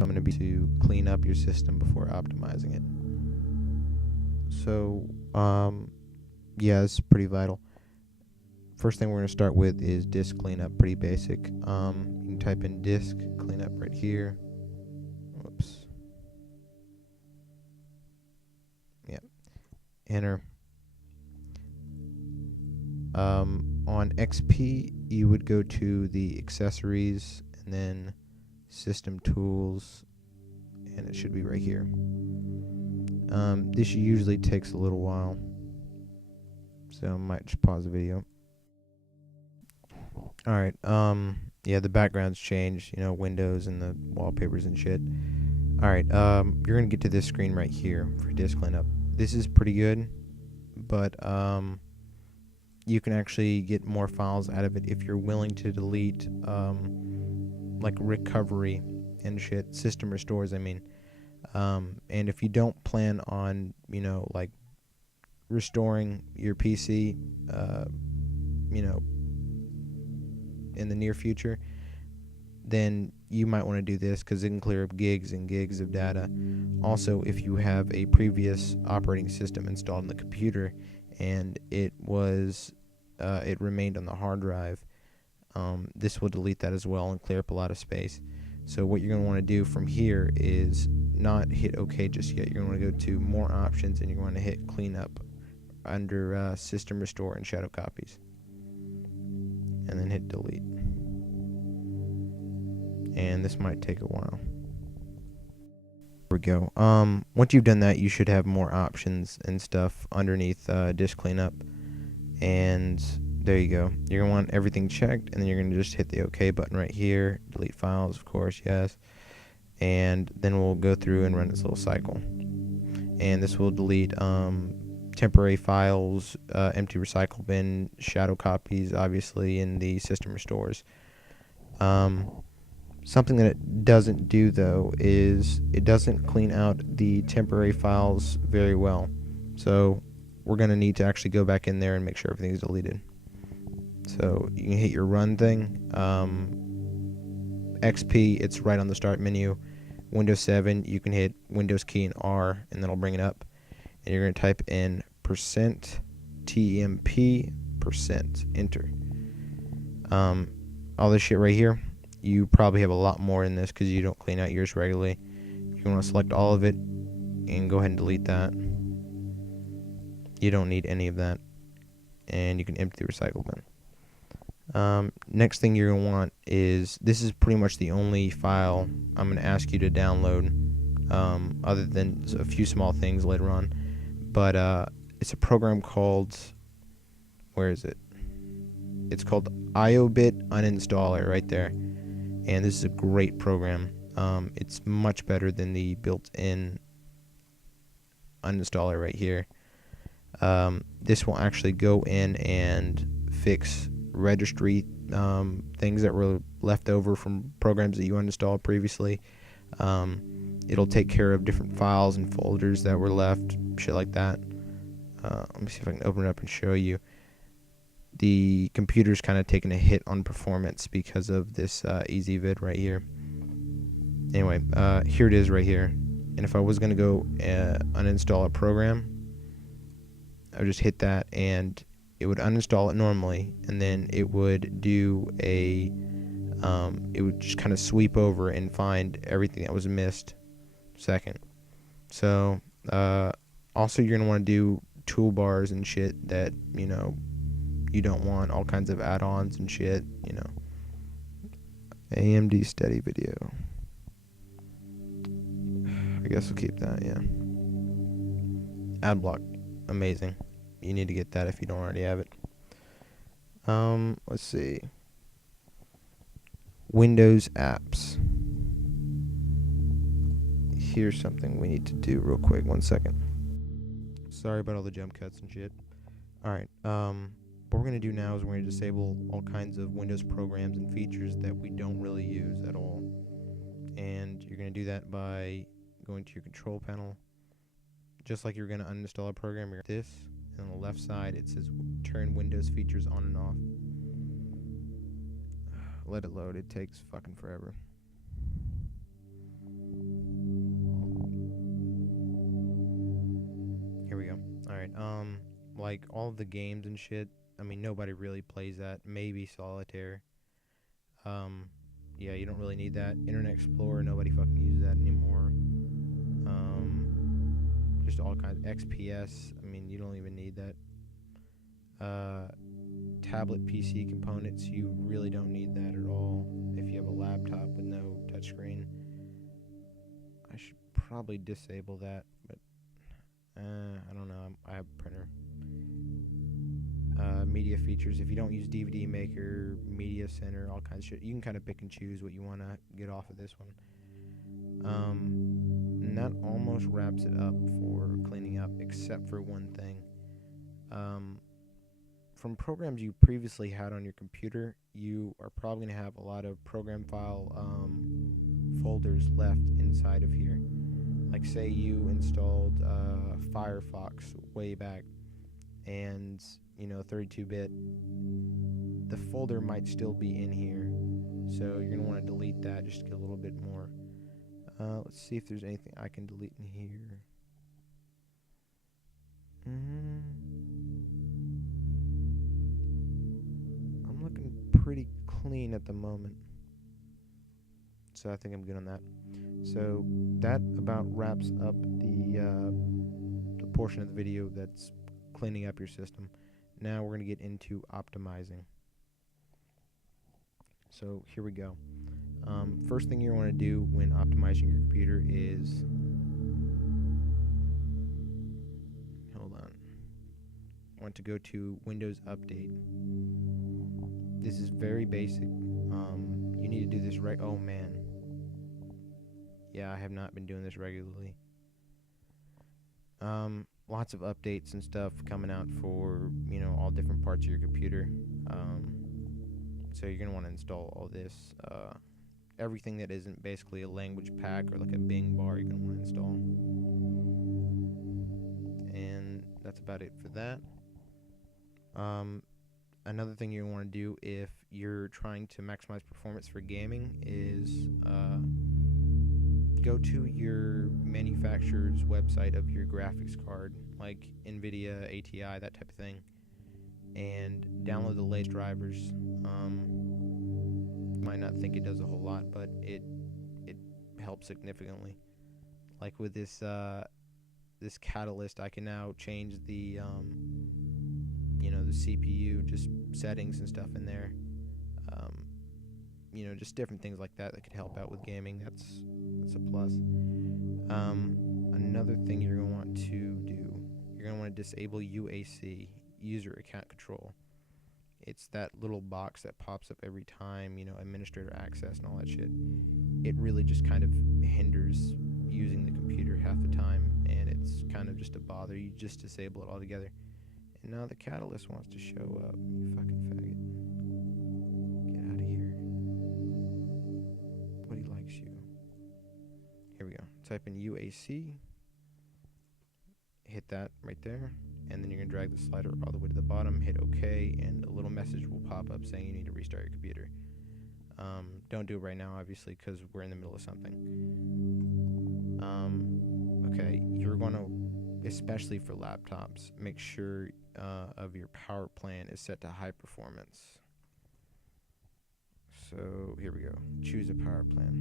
I'm going to be to clean up your system before optimizing it. So, yeah, it's pretty vital. First thing we're going to start with is disk cleanup, pretty basic. You can type in disk cleanup right here. Whoops. Yeah. Enter. On XP, you would go to the accessories and then system tools, and it should be right here. This usually takes a little while, so I might just pause the video. Alright, yeah, the background's changed, you know, windows and the wallpapers and shit. Alright, you're gonna get to this screen right here for disk cleanup. This is pretty good, but, you can actually get more files out of it if you're willing to delete, like recovery and shit, system restores, I mean. And if you don't plan on, you know, like restoring your PC, you know, in the near future, then you might want to do this because it can clear up gigs and gigs of data. Also, if you have a previous operating system installed on the computer and it remained on the hard drive, this will delete that as well and clear up a lot of space. So what you're going to want to do from here is not hit OK just yet. You're going to want to go to more options and you're going to hit cleanup under system restore and shadow copies, and then hit delete. And this might take a while. There we go. Once you've done that, you should have more options and stuff underneath disk cleanup, and there you go. You're going to want everything checked, and then you're going to just hit the OK button right here. Delete files, of course, yes. And then we'll go through and run this little cycle. And this will delete temporary files, empty recycle bin, shadow copies, obviously, in the system restores. Something that it doesn't do, though, is it doesn't clean out the temporary files very well. So we're going to need to actually go back in there and make sure everything's deleted. So you can hit your run thing. XP, it's right on the start menu. Windows 7, you can hit Windows key and R, and that'll bring it up. And you're going to type in %temp enter. All this shit right here, you probably have a lot more in this because you don't clean out yours regularly. You want to select all of it and go ahead and delete that. You don't need any of that. And you can empty the recycle bin. Next thing you're going to want is, this is pretty much the only file I'm going to ask you to download, other than a few small things later on. But it's a program called, where is it? It's called IOBit Uninstaller right there. And this is a great program. It's much better than the built-in uninstaller right here. This will actually go in and fix registry things that were left over from programs that you uninstalled previously. It'll take care of different files and folders that were left, shit like that. Let me see if I can open it up and show you. The computer's kind of taking a hit on performance because of this EasyVid right here. Anyway, here it is right here. And if I was going to go uninstall a program, I would just hit that and it would uninstall it normally, and then it would do it would just kind of sweep over and find everything that was missed second. So, also you're going to want to do toolbars and shit that, you know, you don't want, all kinds of add-ons and shit, you know. AMD steady video. I guess we'll keep that, yeah. Adblock, amazing. You need to get that if you don't already have it. Let's see. Windows apps. Here's something we need to do real quick. 1 second. Sorry about all the jump cuts and shit. Alright, what we're going to do now is we're going to disable all kinds of Windows programs and features that we don't really use at all. And you're going to do that by going to your control panel. Just like you're going to uninstall a program, you're this. And on the left side, it says turn Windows features on and off. Let it load. It takes fucking forever. Alright, like all of the games and shit, I mean, nobody really plays that. Maybe Solitaire. Um, yeah, you don't really need that. Internet Explorer, nobody fucking uses that anymore. Just all kinds. XPS, I mean, you don't even need that. Tablet PC components, you really don't need that at all. If you have a laptop with no touchscreen, I should probably disable that, but I don't know. I have a printer. Media features. If you don't use DVD Maker, Media Center, all kinds of shit, you can kind of pick and choose what you want to get off of this one. And that almost wraps it up for cleaning up, except for one thing. From programs you previously had on your computer, you are probably going to have a lot of program file folders left inside of here. Like say you installed Firefox way back, and 32-bit, the folder might still be in here, so you're going to want to delete that just to get a little bit more. Let's see if there's anything I can delete in here. I'm looking pretty clean at the moment, so I think I'm good on that. So that about wraps up the portion of the video that's cleaning up your system. Now we're going to get into optimizing. So here we go. First thing you want to do when optimizing your computer is, hold on, I want to go to Windows Update. This is very basic. You need to do this right. Oh man, yeah, I have not been doing this regularly. Lots of updates and stuff coming out for all different parts of your computer. So you're gonna want to install all this. Everything that isn't basically a language pack or like a Bing bar, you're gonna want to install. And that's about it for that. Another thing you want to do if you're trying to maximize performance for gaming is go to your manufacturer's website of your graphics card, like NVIDIA, ATI, that type of thing, and download the latest drivers. You might not think it does a whole lot, but it helps significantly. Like with this this Catalyst, I can now change the the CPU, just settings and stuff in there. Just different things like that could help out with gaming. That's a plus. Another thing you're going to want to do, you're going to want to disable UAC, User Account Control. It's that little box that pops up every time, administrator access and all that shit. It really just kind of hinders using the computer half the time, and it's kind of just a bother. You just disable it altogether. And now the Catalyst wants to show up. You fucking faggot. Get out of here. Nobody likes you. Here we go. Type in UAC. Hit that right there. And then you're going to drag the slider all the way to the bottom. Hit OK. And a little message will pop up saying you need to restart your computer. Don't do it right now, obviously, because we're in the middle of something. Okay. You're going to, especially for laptops, make sure of your power plan is set to high performance. So here we go. Choose a power plan.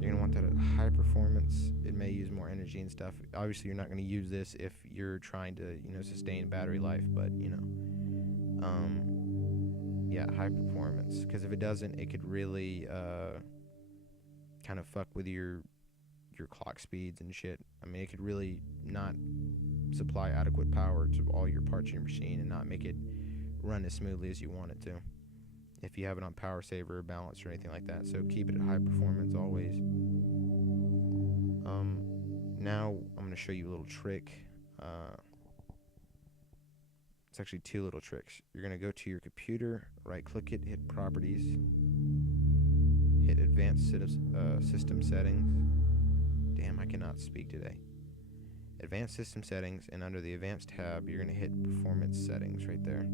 You're going to want that at high performance. It may use more energy and stuff. Obviously, you're not going to use this if you're trying to, sustain battery life, but, yeah, high performance. Because if it doesn't, it could really kind of fuck with your clock speeds and shit. I mean, it could really not supply adequate power to all your parts of your machine and not make it run as smoothly as you want it to if you have it on power saver or balance or anything like that. So keep it at high performance always. Now I'm going to show you a little trick. It's actually two little tricks. You're going to go to your computer, right click it, hit properties, hit advanced system settings. Damn, I cannot speak today. Advanced system settings, and under the advanced tab, you're going to hit performance settings right there.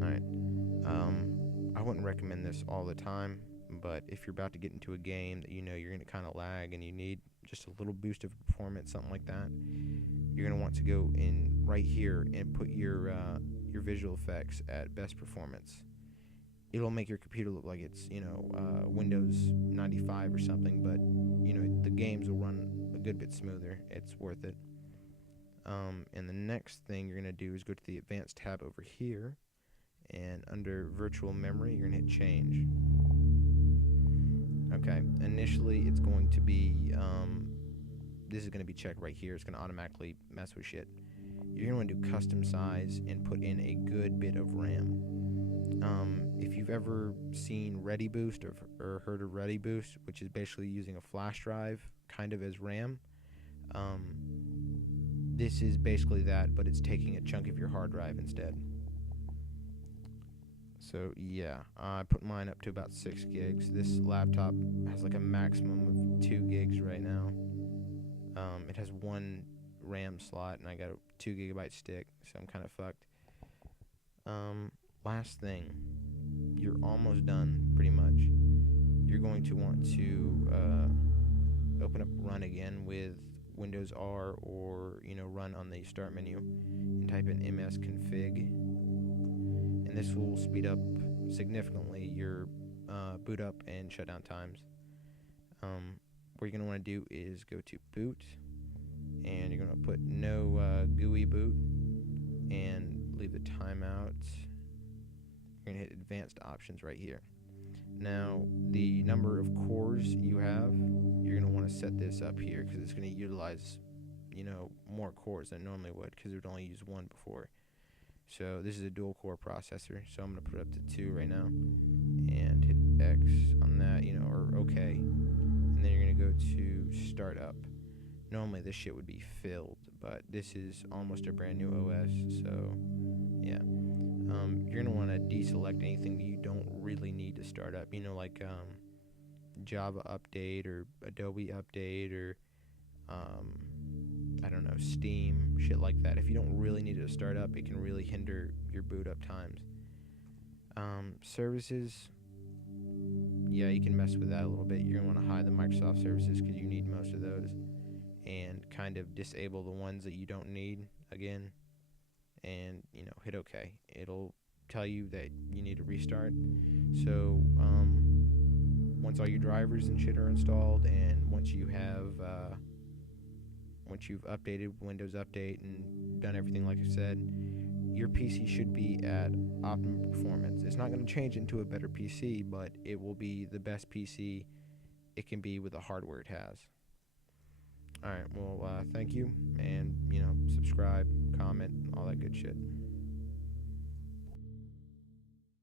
Alright. I wouldn't recommend this all the time. But if you're about to get into a game that you know you're going to kind of lag and you need just a little boost of performance, something like that, you're going to want to go in right here and put your visual effects at best performance. It'll make your computer look like it's, Windows 95 or something, but, the games will run a good bit smoother. It's worth it. And the next thing you're going to do is go to the Advanced tab over here, and under Virtual Memory, you're going to hit Change. Okay, initially it's going to be, this is going to be checked right here. It's going to automatically mess with shit. You're going to want to do custom size and put in a good bit of RAM. If you've ever seen Ready Boost or heard of Ready Boost, which is basically using a flash drive kind of as RAM, this is basically that, but it's taking a chunk of your hard drive instead. So yeah, I put mine up to about 6 gigs. This laptop has like a maximum of 2 gigs right now. It has 1 RAM slot, and I got a 2 gigabyte stick, so I'm kind of fucked. Last thing, you're almost done, pretty much. You're going to want to open up Run again with Windows R, or Run on the Start menu, and type in msconfig, and this will speed up significantly your boot up and shutdown times. What you're going to want to do is go to Boot, and you're going to put no GUI boot, and leave the timeout. You're going to hit Advanced Options right here. Now, the number of cores you have, you're going to want to set this up here, because it's going to utilize, more cores than it normally would, because it would only use 1 before. So this is a dual core processor, so I'm going to put it up to 2 right now, and hit X on that, or OK. And then you're going to go to Startup. Normally this shit would be filled, but this is almost a brand new OS, so yeah. You're going to want to deselect anything that you don't really need to start up, like Java update or Adobe update or I don't know, Steam, shit like that. If you don't really need it to start up, it can really hinder your boot up times. Services, yeah, you can mess with that a little bit. You're going to want to hide the Microsoft services because you need most of those, and kind of disable the ones that you don't need again, and hit OK. It'll tell you that you need to restart. So once all your drivers and shit are installed, and once you've updated Windows Update and done everything like I said, your PC should be at optimum performance. It's not going to change into a better PC, but it will be the best PC it can be with the hardware it has. Alright, well, thank you, and, subscribe, comment, all that good shit.